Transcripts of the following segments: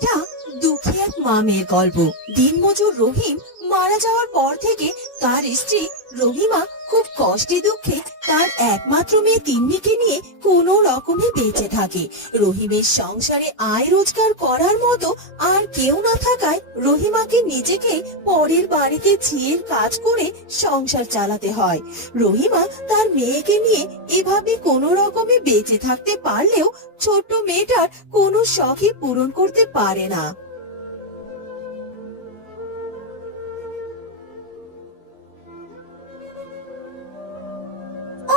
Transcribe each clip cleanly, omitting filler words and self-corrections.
এটা দুঃখী এক মা মেয়ের গল্প। দিনমজুর রহিম মারা যাওয়ার পর থেকে তার স্ত্রী রহিমা খুব কষ্টে দুঃখে তার একমাত্র মেয়ে তিন্নিকে নিয়ে কোনো রকমে বেঁচে থাকে। রহিমের সংসারে আয় রোজগার করার মতো আর কেউ না থাকায় রহিমাকে নিজেকে পরের বাড়িতে ঝিয়ের কাজ করে সংসার চালাতে হয়। রহিমা তার মেয়েকে নিয়ে এভাবে কোনো রকমে বেঁচে থাকতে পারলেও ছোট্ট মেয়েটার কোনো শখই পূরণ করতে পারে না।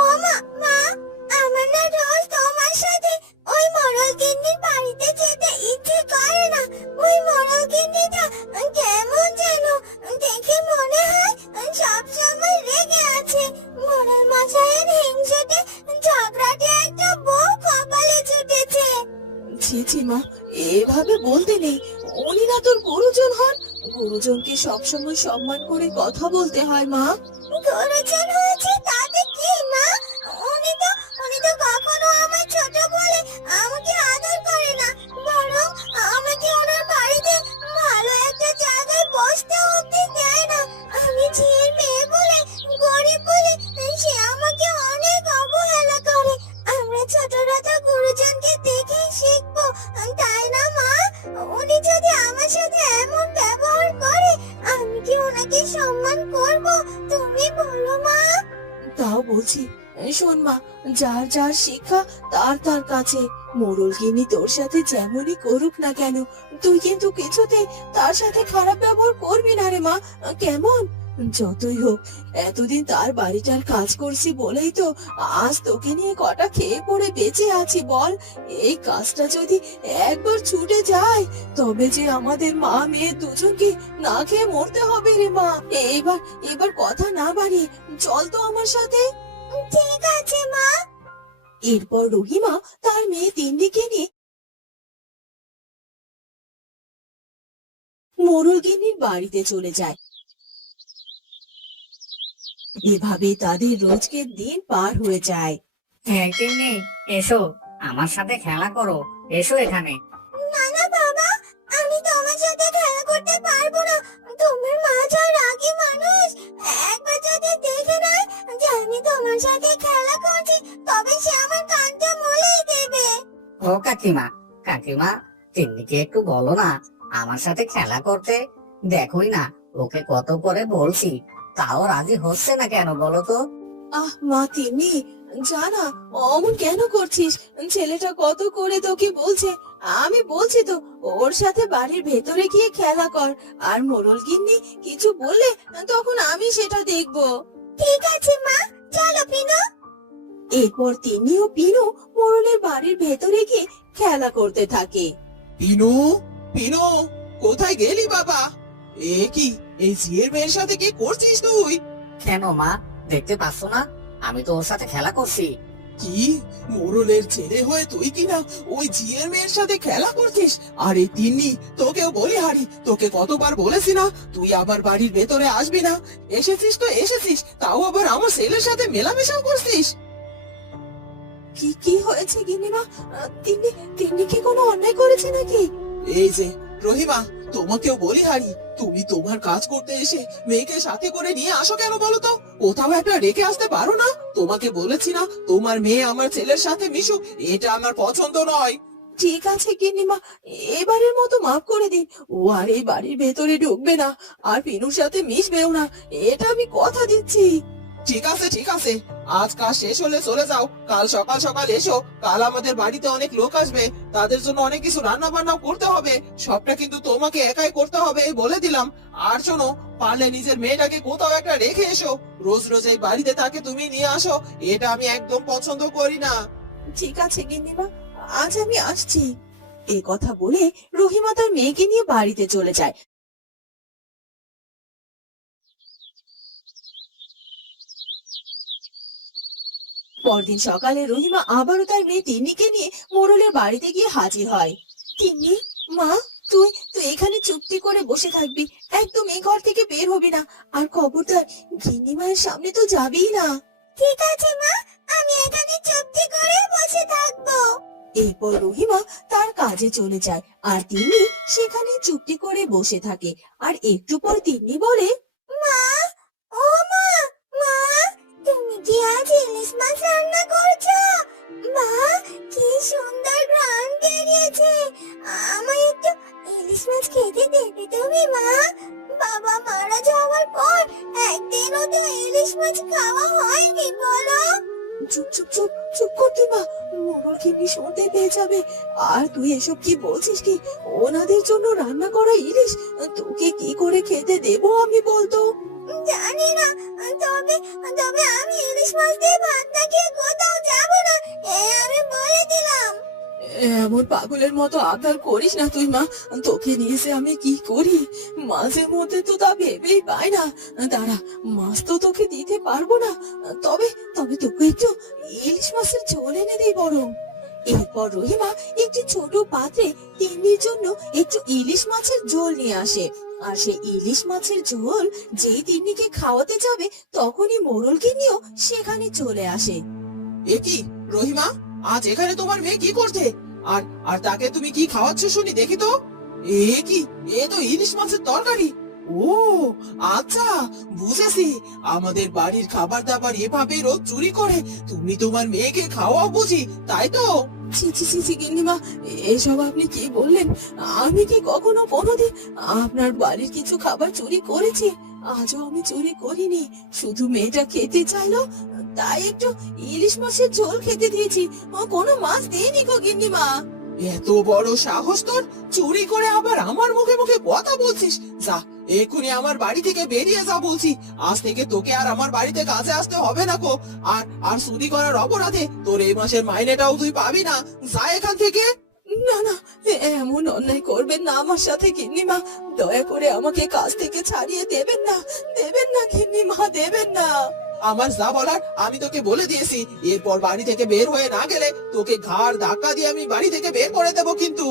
ও মা, মা, আমার না রোজ তোমার সাথে ওই মোড়ল গিন্নির বাড়িতে যেতে ইচ্ছে করে না। ওই মোড়ল গিন্নিটা কেমন যেন দেখে মনে হয় সব সময় রেগে আছে। মোড়ল মশাইয়ের হিংসুটে ঝগড়াটে একটা বউ কপালে জুটেছে। ছি ছি মা, এভাবে বলতে নেই। উনি না তোর গুরুজন হন। গুরুজনকে সবসময় সম্মান করে কথা বলতে হয় মা। গুরুজন হয়েছে তাতে কি মা? উনি তো কখনো আমার ছোট বলে আমাকে আদর করে না, বরং আমাকে ওনার বাড়িতে ভালো একটা জায়গায় বসতে অবধি দেয় না। আমি ঝিয়ের মেয়ে বলে, গরিব বলে সে আমাকে অনেক অবহেলা করে। আমরা ছোটরা তো গুরুজনকে দেখেই শিখবো, তাই না মা? উনি যদি আমার সাথে এমন ব্যবহার করে আমি কি ওনাকে সম্মান করব? তুমি বলো মা। তাও বলছি। শোন মা, যার যার শিক্ষা তার তার কাছে। মোড়লগিন্নি তোর সাথে যেমনই করুক না কেন, তুই কিন্তু কিছুতে তার সাথে খারাপ ব্যবহার করবি না রে মা, কেমন? যতই হোক, এতদিন তার বাড়িটার কাজ করছি বলেই তো আজ তোকে নিয়ে কটা খেয়ে পড়ে বেঁচে আছি বল। এই কাজটা যদি একবার ছুটে যায় তবে যে আমাদের মা মেয়ে দুজনকে না খেয়ে মরতে হবে রে মা। এবার এবার কথা না বাড়িয়ে চল তো আমার সাথে। ঠিক আছে মা। এরপর রহিমা তার মেয়ে তিন্নিকে নিয়ে মোড়লগিন্নির বাড়িতে চলে যায়। এভাবে তাদের রোজকের দিন পার হয়ে যায়। হ্যাঁ তিন্নি, এসো আমার সাথে খেলা করো, এসো এখানে। না না বাবা, আমি তোমার সাথে খেলা করতে পারবো না। তোমার মা যা রাগী মানুষ, একবার যদি দেখে নেয় যে আমি তোমার সাথে খেলা করছি তবে সে আমার কানটা মলেই দেবে। ও কাকিমা, কাকিমা, তিন্নিকে একটু বলো না আমার সাথে খেলা করতে। দেখোই না ওকে কত করে বলছি, তাও রাজি হচ্ছে না কেন বলো তো? আহ মা তিন্নি, জানা অমন কেন করছিস? ছেলেটা কত করে তোকে বলছে। আমি বলছি তো ওর সাথে বাড়ির ভেতরে গিয়ে খেলা কর। আর মোড়লগিন্নি কিছু বললে তখন আমি সেটা দেখবো। ঠিক আছে মা, চলো পিনু। এরপর তিন্নি ও পিনু মোড়লের বাড়ির ভেতরে গিয়ে খেলা করতে থাকে। পিনু, পিনু, কোথায় গেলি বাবা? এ কি, এই ঝিয়ের মেয়ের সাথে কি করছিস তুই? কেন মা, দেখতে পাচ্ছ না আমি তো ওর সাথে খেলা করছি। কি, মোড়লের ছেলে হয়ে তুই কিনা ওই ঝিয়ের মেয়ের সাথে খেলা করছিস? আরে তিন্নি, তোকেও বলি হারি, তোকে কতবার বলেছি না তুই আবার বাড়ির ভেতরে আসবি না। এসেছিস তো এসেছিস, তাও আবার আমার ছেলের সাথে মেলামেশা করছিস। কি কি হয়েছে গিন্নিমা? তিন্নি তিন্নি কি কোনো অন্যায় করেছে নাকি? এই যে রহিমা, তোমাকেও বলি হারি, তুমি তোমার কাজ করতে এসে মেয়েকে সাথে করে নিয়ে আসো কেন বলো তো? কোথাও একটা রেখে আসতে পারো না? তোমাকে বলেছি না তোমার মেয়ে আমার ছেলের সাথে মিশুক, এটা আমার পছন্দ নয়। ঠিক আছে গিন্নিমা, এবারের মতো মাফ করে দিন। ও আর এই বাড়ির ভেতরে ঢুকবে না, আর পিনুর সাথে মিশবেও না, এটা আমি কথা দিচ্ছি। ঠিক আছে ঠিক আছে, আজ কাজ শেষ হলে চলে যাও, কাল সকাল সকাল এসো। কাল আমাদের বাড়িতে অনেক লোক আসবে, তাদের জন্য অনেক কিছু রান্না বান্নাও করতে হবে। সবটা কিন্তু তোমাকে একাই করতে হবে এই বলে দিলাম। আর শোনো, পারলে নিজের মেয়েটাকে কোথাও একটা রেখে এসো। রোজ রোজ এই বাড়িতে তাকে তুমি নিয়ে আসো, এটা আমি একদম পছন্দ করি না। ঠিক আছে গিন্নিমা, আজ আমি আসছি। এই কথা বলে রহিমা তার মেয়েকে নিয়ে বাড়িতে চলে যায়। পরদিন সকালে রহিমা আবারও তার মেয়ে তিন্নিকে নিয়ে মোড়লের বাড়িতে গিয়ে হাজির হয়। তিন্নি, মা, তুই তুই এখানে চুপটি করে বসে থাকবি, একদম এই ঘর থেকে বের হবি না। আর খবরদার গিন্নি মায়ের সামনে তো যাবিই না। ঠিক আছে মা, আমি এখানে চুপটি করে বসে থাকবো। এরপর রহিমা তার কাজে চলে যায় আর তিনি সেখানে চুপটি করে বসে থাকে। আর একটু পর তিনি বলে, মা, ও মা, মা, তুমি কি আজ ইলিশ মাছ রান্না করছো? মা, কি সুন্দর ঘ্রাণ বেরিয়েছে। আমায় একটু ইলিশ মাছ খেতে দেবে তুমি মা? বাবা মারা যাওয়ার পর একদিনও তো ইলিশ মাছ খাওয়া হয়নি বলো। চুপ চুপ চুপ চুপ করতে মা, মোড়ল কি শুনতে পেয়ে যাবে। আর তুই এসব কি বলছিস কি? ওনাদের জন্য রান্না করা ইলিশ তোকে কি করে খেতে দেবো আমি বলতো? জানি না, তবে তবে আমি ইলিশ মাছ দিয়ে ভাত না খেয়ে কোথাও যাবো না, আমি বলে দিলাম। এমন পাগলের মতো আবদার করিস না তুই মা। তোকে নিয়ে এসে আমি কি করি মাঝে মধ্যে তো তা ভেবেই পাই না। দাঁড়া, মাছ তো তোকে দিতে পারবো না, তবে তবে তোকে একটু ইলিশ মাছের ঝোল এনে দিই বরং। এরপর রহিমা একটি ছোট পাত্রে তিন্নির জন্য একটু ইলিশ মাছের ঝোল নিয়ে আসে। আর সে ইলিশ মাছের ঝোল যেই তিন্নিকে খাওয়াতে যাবে তখনই মোড়ল গিন্নিও সেখানে চলে আসে। এ কি রহিমা, আজ এখানে তোমার মেয়ে কি করছে? আর আর তাকে তুমি কি খাওয়াচ্ছ শুনি দেখি তো। এ কি, এ তো ইলিশ মাছের তরকারি। ও আচ্ছা, বুঝেছি। আমাদের বাড়ির খাবার দাবার এভাবে রোজ চুরি করে তুমি তোমার মেয়েকে খাওয়াও বুঝি, তাই তো? ছি ছি ছি ছি গিন্নিমা, এসব আপনি কি বললেন? আমি কি কখনো কোনোদিন আপনার বাড়ির কিছু খাবার চুরি করেছি? আজও আমি চুরি করিনি, শুধু মেয়েটা খেতে চাইলো তাই একটু ইলিশ মাছের ঝোল খেতে দিয়েছি, কোনো মাছ দিইনি গো গিন্নিমা। এত বড় সাহস তোর, চুরি করে আবার আমার মুখে মুখে কথা বলছিস? যা, এক্ষুনি আমার বাড়ি থেকে বেরিয়ে যা বলছি। আজ থেকে তোকে আর আমার বাড়িতে কাজে আসতে হবে না কো। আর আর চুরি করার অপরাধে তোর এই মাসের মাইনেটাও তুই পাবি না। যা এখান থেকে। না না, এমন অন্যায় করবেন না আমার সাথে গিন্নিমা। দয়া করে আমাকে কাজ থেকে ছাড়িয়ে দেবেন না, দেবেন না গিন্নিমা, দেবেন না। আমার যা বলার আমি তোকে বলে দিয়েছি। এরপর বাড়ি থেকে বের হয়ে না গেলে তোকে ঘাড় ধাক্কা দিয়ে আমি বাড়ি থেকে বের করে দেবো কিন্তু।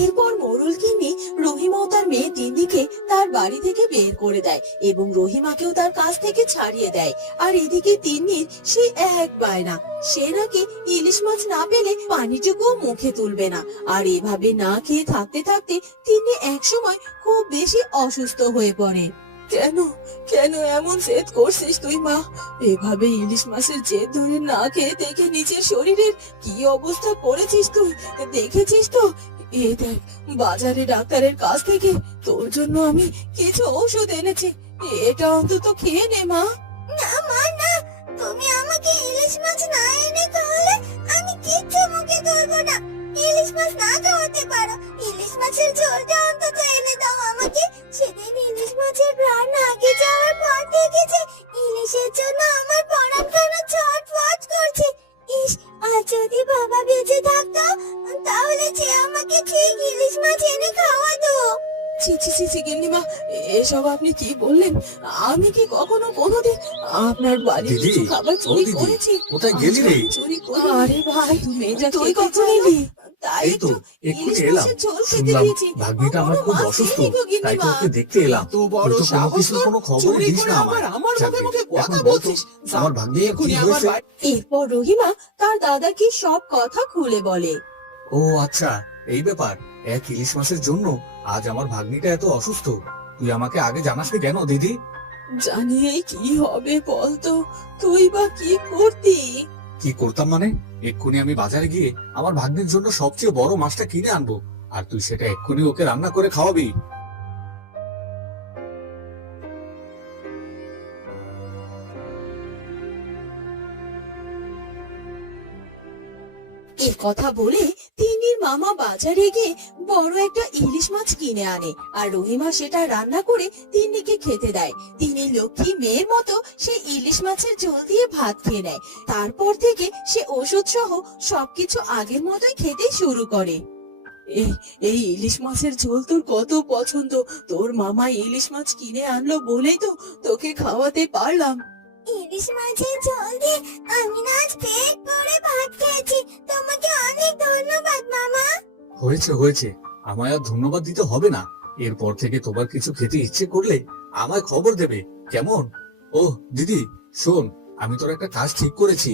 এরপর মোড়ল গিন্নি রহিমা ও তার মেয়ে তিন্নিকে তার বাড়ি থেকে বের করে দেয় এবং রহিমাকেও তার কাছ থেকে ছাড়িয়ে দেয়। আর এদিকে তিন্নির সেই এক বায়না, সে নাকি ইলিশ মাছ না পেলে পানিটুকুও মুখে তুলবে না। আর এভাবে না খেয়ে থাকতে থাকতে তিন্নি একসময় খুব বেশি অসুস্থ হয়ে পড়ে। কেন কেন এমন জেদ করছিস তুই মা? এভাবে ইলিশ মাছের জেদ ধরে না খেয়ে দেখে নিজের শরীরের কি অবস্থা করেছিস তুই, দেখেছিস তো? এই দেখ, বাজারে ডাক্তারের কাছ থেকে তোর জন্য আমি কিছু ওষুধ এনেছি, এটা অন্তত খেয়ে নে মা। না মা না, তুমি আমাকে ইলিশ মাছ না এনে তাহলে আমি কিচ্ছু মুখে তুলবো না। ইলিশ মাছ না খাওয়াতে পারো, ইলিশ মাছের ঝোলটা অন্তত এনে দাও আমাকে। সেদিন ইলিশ মাছের প্রাণ আগে যাওয়ার পর দেখেছি ইলিশের জন্য আমার পরাণখানা ছটফট করছে। ইস, আর যদি বাবা বেঁচে থাকতো তাহলে যে আমাকে ঠিক ইলিশ মাছ এনে খাওয়াতো। ছি ছি ছি ছি গিন্নিমা, এসব আপনি কি বললেন? আমি কি কখনো কোনোদিন আপনার বাড়ির দিদি, কিছু খাবার ও চুরি দিদি, করেছি? কোথায় গেলি রে? আমি চুরি করি? আরে ভাই, তুই খেতে কখন এলি? তাই এই তো একটু এক্ষুনি ইলিশ এলাম। মাছের ঝোল খেতে শুনলাম দিয়েছি। ভাগ্নিটা আমার কোনো খুব মাছ অসুস্থ, দেয়নি গো তাই তো গিন্নিমা। ওকে দেখতে এলাম। এত বড় তুই তো কোনো সাহস কিছুর তোর, কোনো খবরই চুরি দিস করে না আবার আমায়। আমার মুখে যাকে, মুখে এখন কথা বল তো, বলছিস? যা, আমার ভাগ্নির কি এক্ষুনি আমার হয়েছে? বাড়ি। এরপর রহিমা তার দাদাকে সব কথা খুলে বলে। ও আচ্ছা, এই ব্যাপার। এক ইলিশ মাছের জন্য আজ আমার ভাগ্নিটা এত অসুস্থ। তুই আমাকে আগে জানাসনি কেন দিদি? জানিয়ে কি হবে বলতো? তুই বা কি করতি? কি করতাম মানে? এক্ষুনি আমি বাজারে গিয়ে আমার ভাগ্নির জন্য সবচেয়ে বড় মাছটা কিনে আনবো, আর তুই সেটা এক্ষুনি ওকে রান্না করে খাওয়াবি। এ কথা বলে তিন্নির মামা বাজারে গিয়ে বড় একটা ইলিশ মাছ কিনে আনে আর রহিমা সেটা রান্না করে তিন্নিকে খেতে দেয়। তিনি লক্ষ্মী মেয়ের মতো সে ইলিশ মাছের ঝোল দিয়ে ভাত খেয়ে নেয়। তারপর থেকে সে ওষুধ সহ সবকিছু আগের মতোই খেতে শুরু করে। এই এই ইলিশ মাছের ঝোল তোর কত পছন্দ, তোর মামা ইলিশ মাছ কিনে আনলো বলেই তো তোকে খাওয়াতে পারলাম। ইলিশ মাছের ঝোল দিয়ে আমি না আজ পেট ভরে ভাত খেয়েছি। তোমাকে অনেক ধন্যবাদ মামা। হয়েছে হয়েছে, আমায় আর ধন্যবাদ দিতে হবে না। এরপর থেকে তোমার কিছু খেতে ইচ্ছে করলে আমায় খবর দেবে, কেমন? ও দিদি, শোন, আমি তোর একটা কাজ ঠিক করেছি।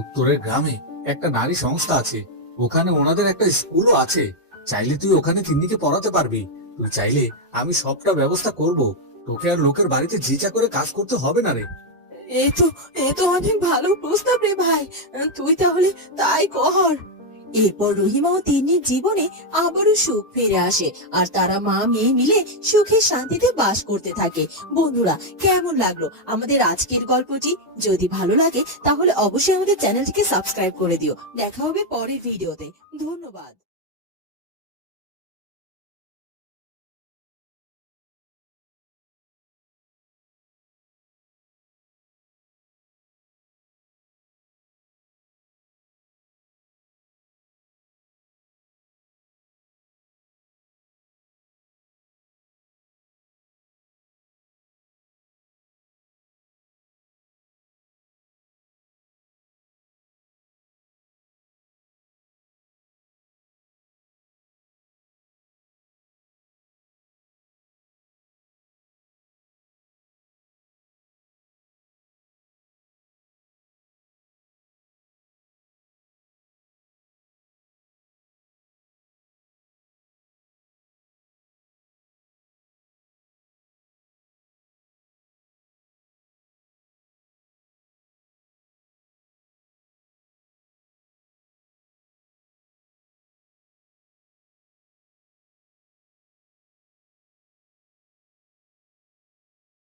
উত্তরের গ্রামে একটা নারী সংস্থা আছে, ওখানে ওনাদের একটা স্কুলও আছে, চাইলে তুই ওখানে তিন্নিকে পড়াতে পারবি। তুই চাইলে আমি সবটা ব্যবস্থা করব, তোকে আর লোকের বাড়িতে জিজা করে কাজ করতে হবে না রে। এ তো অনেক ভালো প্রস্তাব রে ভাই, তুই তাহলে তাই কর। এরপর রহিমা ও তিন্নির জীবনে আবারও সুখ ফিরে আসে, আর তারা মা মেয়ে মিলে সুখে শান্তিতে বাস করতে থাকে। বন্ধুরা, কেমন লাগলো আমাদের আজকের গল্পটি? যদি ভালো লাগে তাহলে অবশ্যই আমাদের চ্যানেলটিকে সাবস্ক্রাইব করে দিও। দেখা হবে পরের ভিডিওতে। ধন্যবাদ।